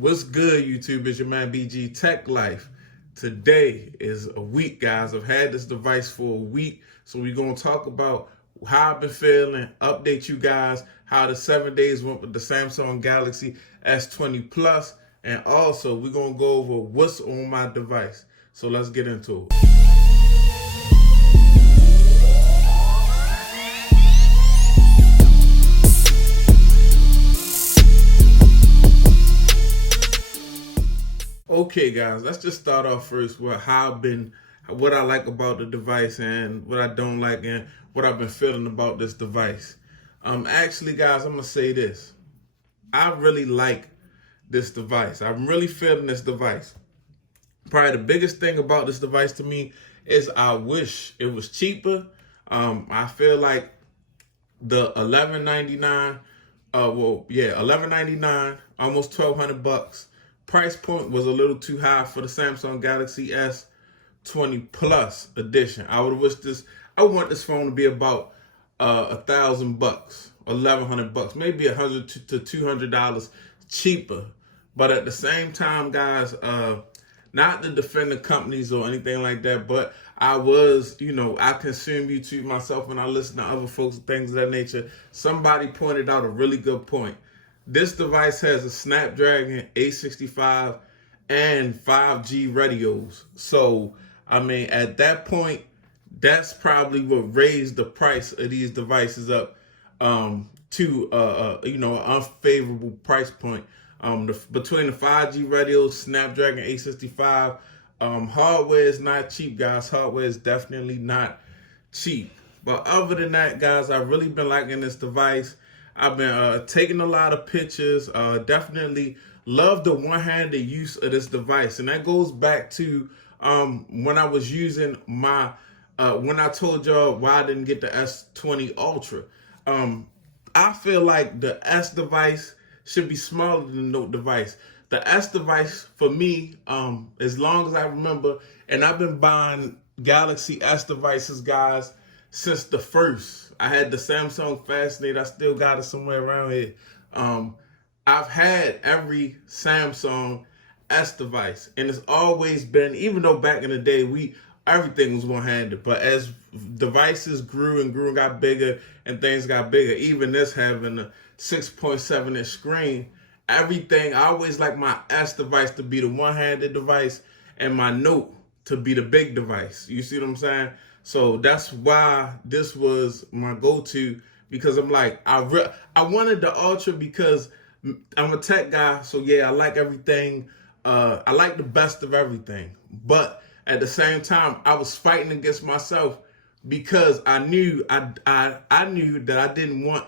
What's good, YouTube? It's your man BG Tech Life. Today is a week, guys. I've had this device for a week, so we're going to talk about how I've been feeling, update you guys how the 7 days went with the Samsung Galaxy S20 Plus, and also we're going to go over what's on my device. So let's get into it. Okay, guys, let's just start off first with what I like about the device and what I don't like and what I've been feeling about this device. Actually, guys, I'm gonna say this. I really like this device. I'm really feeling this device. Probably the biggest thing about this device to me is I wish it was cheaper. I feel like the $11.99, $11.99, almost $1,200. Price point was a little too high for the Samsung Galaxy S20 Plus edition. I want this phone to be about $1,000, $1,100, maybe $100 to $200 cheaper. But at the same time, guys, not to defend the companies or anything like that, but I consume YouTube myself and I listen to other folks and things of that nature. Somebody pointed out a really good point. This device has a Snapdragon 865 and 5G radios. So, I mean, at that point, that's probably what raised the price of these devices up to an unfavorable price point. Between the 5G radios, Snapdragon 865, hardware is not cheap, guys. Hardware is definitely not cheap. But other than that, guys, I've really been liking this device. I've been taking a lot of pictures. Definitely love the one-handed use of this device. And that goes back to when I was using when I told y'all why I didn't get the S20 Ultra. I feel like the S device should be smaller than the Note device. The S device, for me, as long as I remember, and I've been buying Galaxy S devices, guys, since the first. I had the Samsung Fascinate. I still got it somewhere around here. I've had every Samsung S device, and it's always been, even though back in the day everything was one-handed, but as devices grew and got bigger and things got bigger, even this having a 6.7-inch screen, everything, I always like my S device to be the one-handed device and my Note to be the big device. You see what I'm saying? So that's why this was my go-to, because I'm like, I wanted the Ultra because I'm a tech guy. So yeah, I like everything. I like the best of everything. But at the same time, I was fighting against myself because I knew I knew that I didn't want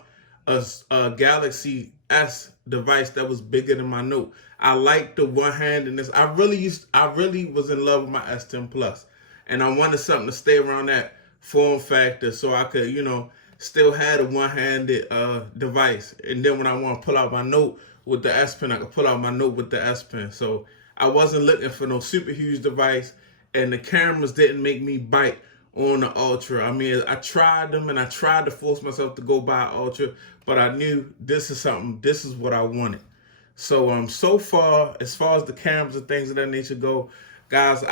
a Galaxy S device that was bigger than my Note. I like the one-handedness. I really was in love with my S10 Plus. And I wanted something to stay around that form factor so I could, still have a one-handed device. And then when I want to pull out my Note with the S Pen, I could pull out my Note with the S Pen. So I wasn't looking for no super huge device, and the cameras didn't make me bite on the Ultra. I mean, I tried them and I tried to force myself to go buy Ultra, but I knew this is what I wanted. So so far as the cameras and things of that nature go, guys,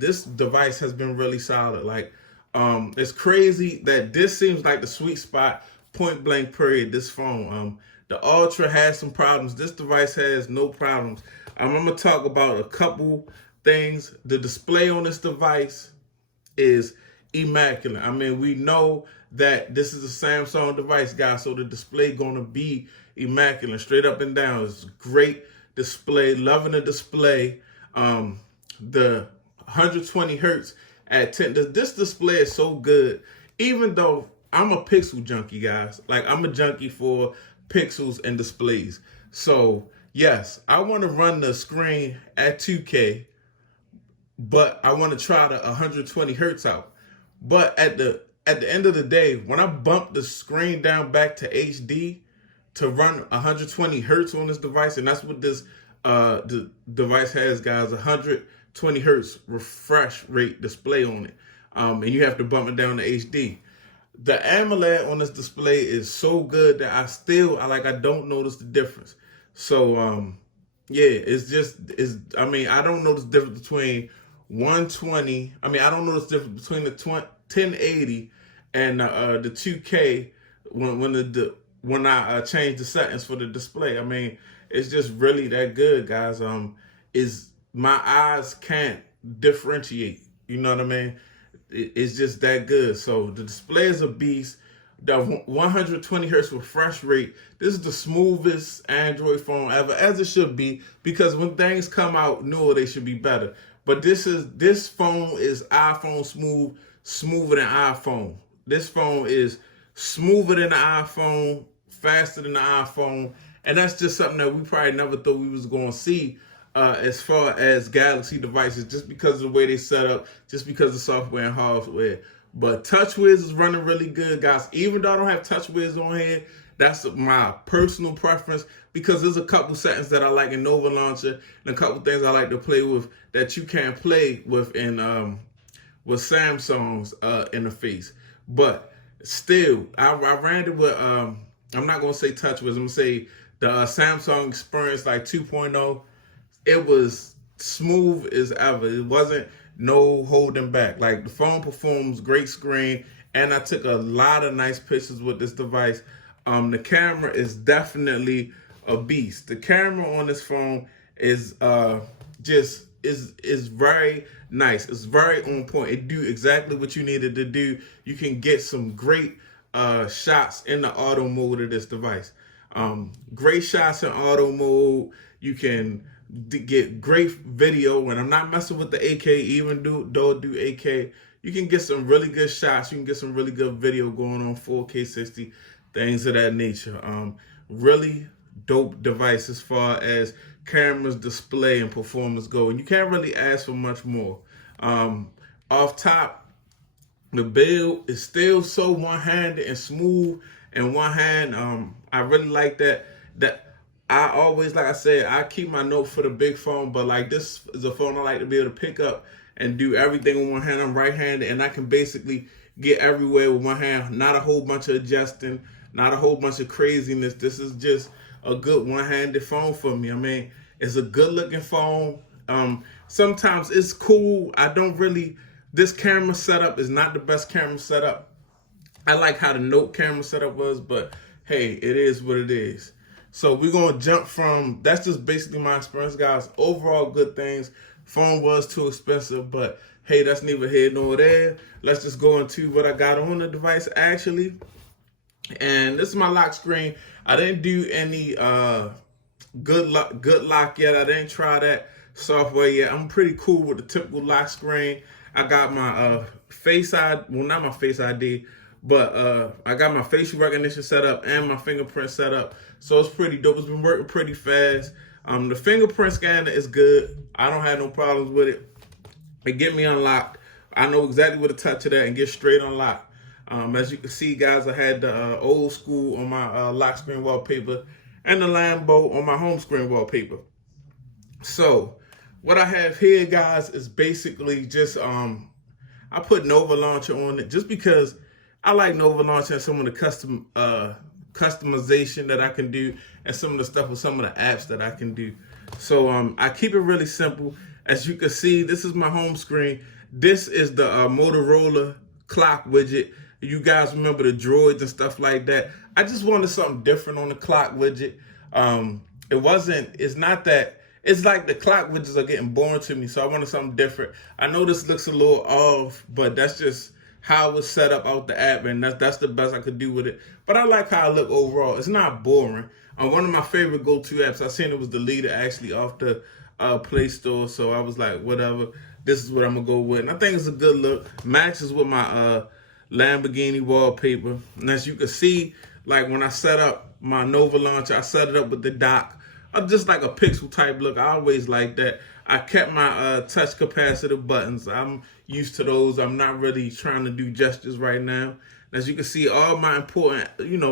this device has been really solid. Like, it's crazy that this seems like the sweet spot, point blank period, this phone. The Ultra has some problems. This device has no problems. I'm going to talk about a couple things. The display on this device is immaculate. I mean, we know that this is a Samsung device, guys, so the display going to be immaculate, straight up and down. It's great display, loving the display. The 120 hertz at 10. This display is so good, even though I'm a pixel junkie, guys. Like, I'm a junkie for pixels and displays. So yes, I want to run the screen at 2K, but I want to try the 120 hertz out. But at the end of the day, when I bump the screen down back to HD to run 120 hertz on this device, and that's what this the device has, guys, 120 hertz refresh rate display on it, and you have to bump it down to HD. The AMOLED on this display is so good that I don't notice the difference. So Yeah, I mean, I don't know the difference between 120. I mean, I don't know the difference between the 1080 and the 2K when I change the settings for the display. I mean, it's just really that good, guys. Is my eyes can't differentiate. You know what I mean? It's just that good. So the display is a beast. The 120 hertz refresh rate. This is the smoothest Android phone ever, as it should be, because when things come out newer, they should be better. But this phone is iPhone smooth, smoother than iPhone. This phone is smoother than the iPhone, faster than the iPhone, and that's just something that we probably never thought we was going to see as far as Galaxy devices, just because of the way they set up, just because of software and hardware. But TouchWiz is running really good, guys. Even though I don't have TouchWiz on here, that's my personal preference, because there's a couple settings that I like in Nova Launcher and a couple things I like to play with that you can't play with in with Samsung's interface. But still, I ran it with I'm not gonna say TouchWiz. I'm gonna say the Samsung Experience like 2.0. It was smooth as ever. It wasn't no holding back. Like, the phone performs great screen, and I took a lot of nice pictures with this device. The camera is definitely a beast. The camera on this phone is is very nice. It's very on point. It do exactly what you needed to do. You can get some great shots in the auto mode of this device. Great shots in auto mode. You can get great video. When I'm not messing with the 8K, even though it do 8K, you can get some really good shots. You can get some really good video going on 4K 60, things of that nature. Really dope device as far as cameras, display, and performance go, and you can't really ask for much more. Off top, the build is still so one-handed and smooth in one hand. I really like that. I always, like I said, I keep my note for the big phone, but like, this is a phone I like to be able to pick up and do everything with one hand. I'm right-handed, and I can basically get everywhere with one hand. Not a whole bunch of adjusting, not a whole bunch of craziness. This is just a good one-handed phone for me. I mean, it's a good-looking phone. Sometimes it's cool. This camera setup is not the best camera setup. I like how the Note camera setup was, but hey, it is what it is. So we're going to jump from, that's just basically my experience, guys. Overall, good things. Phone was too expensive, but hey, that's neither here nor there. Let's just go into what I got on the device, actually. And this is my lock screen. I didn't do any good lock yet. I didn't try that software yet. I'm pretty cool with the typical lock screen. I got my Face ID, well, not my Face ID, but I got my facial recognition set up and my fingerprint set up. So it's pretty dope. It's been working pretty fast. The fingerprint scanner is good. I don't have no problems with it. It get me unlocked. I know exactly where to touch it at and get straight unlocked. As you can see, guys, I had the old school on my lock screen wallpaper and the Lambo on my home screen wallpaper. So what I have here, guys, is basically just I put Nova Launcher on it just because I like Nova Launcher and some of the customization that I can do, and some of the stuff with some of the apps that I can do. So I keep it really simple. As you can see, this is my home screen. This is the Motorola clock widget. You guys remember the droids and stuff like that. I just wanted something different on the clock widget. It's like the clock widgets are getting boring to me, so I wanted something different. I know this looks a little off, but that's just how it was set up out the app, and that's the best I could do with it. But I like how it look overall. It's not boring. One of my favorite go-to apps, I seen it was deleted actually off the Play Store, so I was like, whatever, this is what I'm gonna go with. And I think it's a good look. Matches with my Lamborghini wallpaper. And as you can see, like when I set up my Nova Launcher, I set it up with the dock. Just like a pixel type look. I always like that. I kept my touch capacitive buttons. I'm used to those. I'm not really trying to do gestures right now. As you can see, all my important,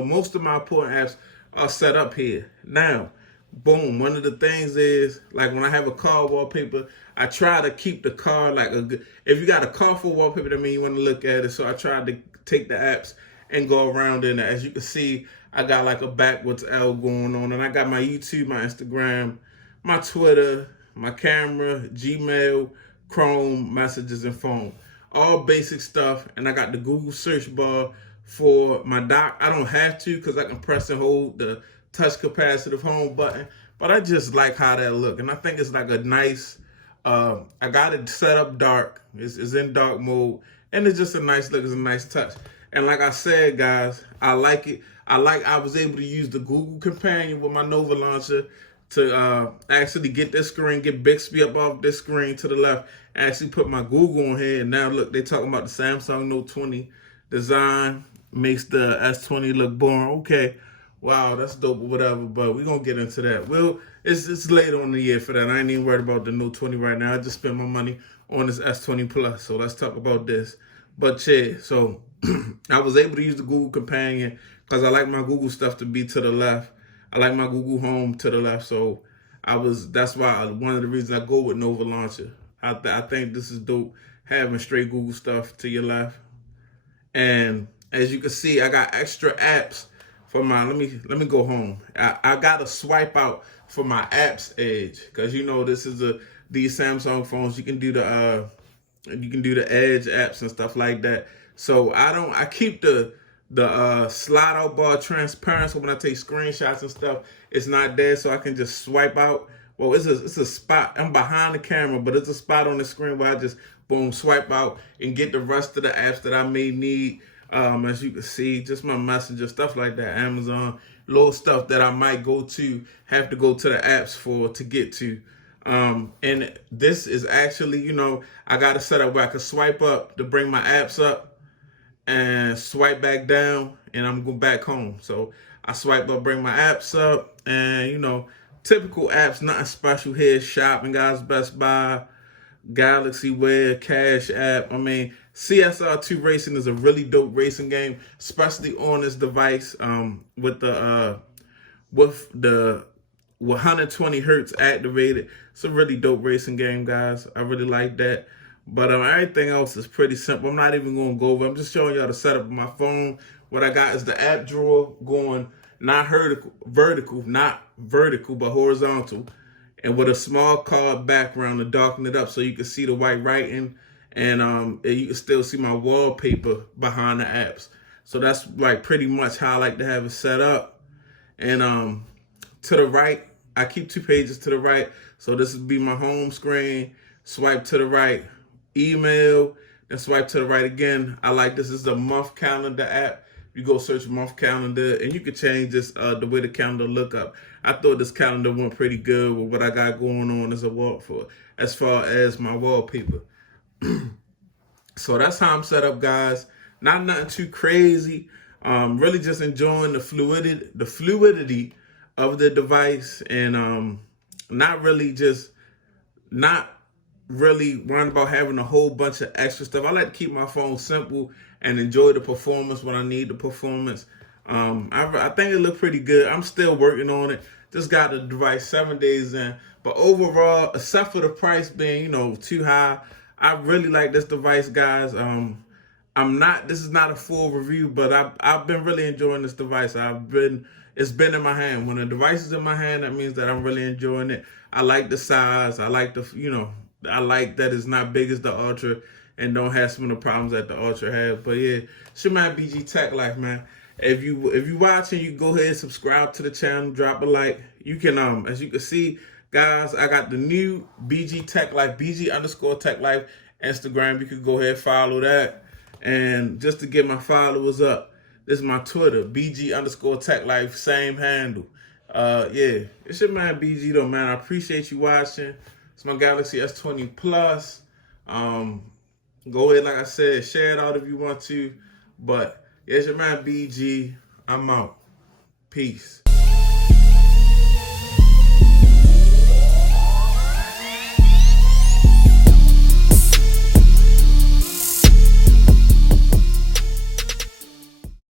most of my important apps are set up here. Now, boom, one of the things is, like when I have a car wallpaper, I try to keep the car like a good, if you got a car for wallpaper, that means you want to look at it. So I tried to take the apps and go around in it. As you can see, I got like a backwards L going on, and I got my YouTube, my Instagram, my Twitter, my camera, Gmail, Chrome, messages, and phone. All basic stuff. And I got the Google search bar for my dock. I don't have to because I can press and hold the touch capacitive home button. But I just like how that look. And I think it's like a nice, I got it set up dark. It's in dark mode. And it's just a nice look. It's a nice touch. And like I said, guys, I like it. I was able to use the Google Companion with my Nova launcher to actually get this screen, get Bixby up off this screen to the left, actually put my Google on here. And now look, they talking about the Samsung Note 20 design makes the S20 look boring. Okay, wow, that's dope or whatever, but we're gonna get into that. Well, it's later on in the year for that. I ain't even worried about the Note 20 right now. I just spent my money on this S20 Plus, so let's talk about this. But yeah, so I was able to use the Google Companion because I like my Google stuff to be to the left. I like my Google Home to the left, so that's why one of the reasons I go with Nova Launcher. I think this is dope, having straight Google stuff to your left. And as you can see, I got extra apps for my, let me go home. I got a swipe out for my apps edge, because you know this is these Samsung phones, you can do the edge apps and stuff like that. So I keep the slide out bar transparent, so when I take screenshots and stuff, it's not there, so I can just swipe out. Well, it's a spot. I'm behind the camera, but it's a spot on the screen where I just boom swipe out and get the rest of the apps that I may need. As you can see, just my Messenger, stuff like that, Amazon, little stuff that I might have to go to the apps for to get to. And this is actually, I got it set up where I can swipe up to bring my apps up and swipe back down, and I'm going back home. So I swipe up, bring my apps up, and typical apps, nothing special here. Shopping, guys, Best Buy, Galaxy Wear, Cash App. I mean, CSR2 Racing is a really dope racing game, especially on this device, with the 120 hertz activated. It's a really dope racing game, guys. I really like that. But everything else is pretty simple. I'm not even going to go over. I'm just showing y'all the setup of my phone. What I got is the app drawer going not vertical, but horizontal, and with a small card background to darken it up so you can see the white writing, and you can still see my wallpaper behind the apps. So that's like pretty much how I like to have it set up. And to the right, I keep 2 pages to the right. So this would be my home screen. Swipe to the right, email, then swipe to the right again. I like this. This is a month calendar app. You go search month calendar, and you can change this the way the calendar look up. I thought this calendar went pretty good with what I got going on as far as my wallpaper. So that's how I'm set up, guys. Not nothing too crazy. Really just enjoying the fluidity of the device, and not really worrying about having a whole bunch of extra stuff. I like to keep my phone simple and enjoy the performance when I need the performance. I think it looked pretty good. I'm still working on it. Just got the device 7 days in. But overall, except for the price being, too high, I really like this device, guys. This is not a full review, but I've been really enjoying this device. It's been in my hand. When a device is in my hand, that means that I'm really enjoying it. I like the size. I like I like that it's not big as the Ultra and don't have some of the problems that the Ultra have. But yeah, it's your man BG Tech Life, man. If you watching, you go ahead and subscribe to the channel, drop a like. You can as you can see, guys, I got the new BG Tech Life, BG_Tech Life Instagram. You can go ahead and follow that. And just to get my followers up, this is my Twitter, BG_Tech Life, same handle. Yeah, it's your man BG though, man. I appreciate you watching. It's my Galaxy S20 Plus. Go ahead, like I said, share it out if you want to. But yeah, it's your man BG. I'm out. Peace.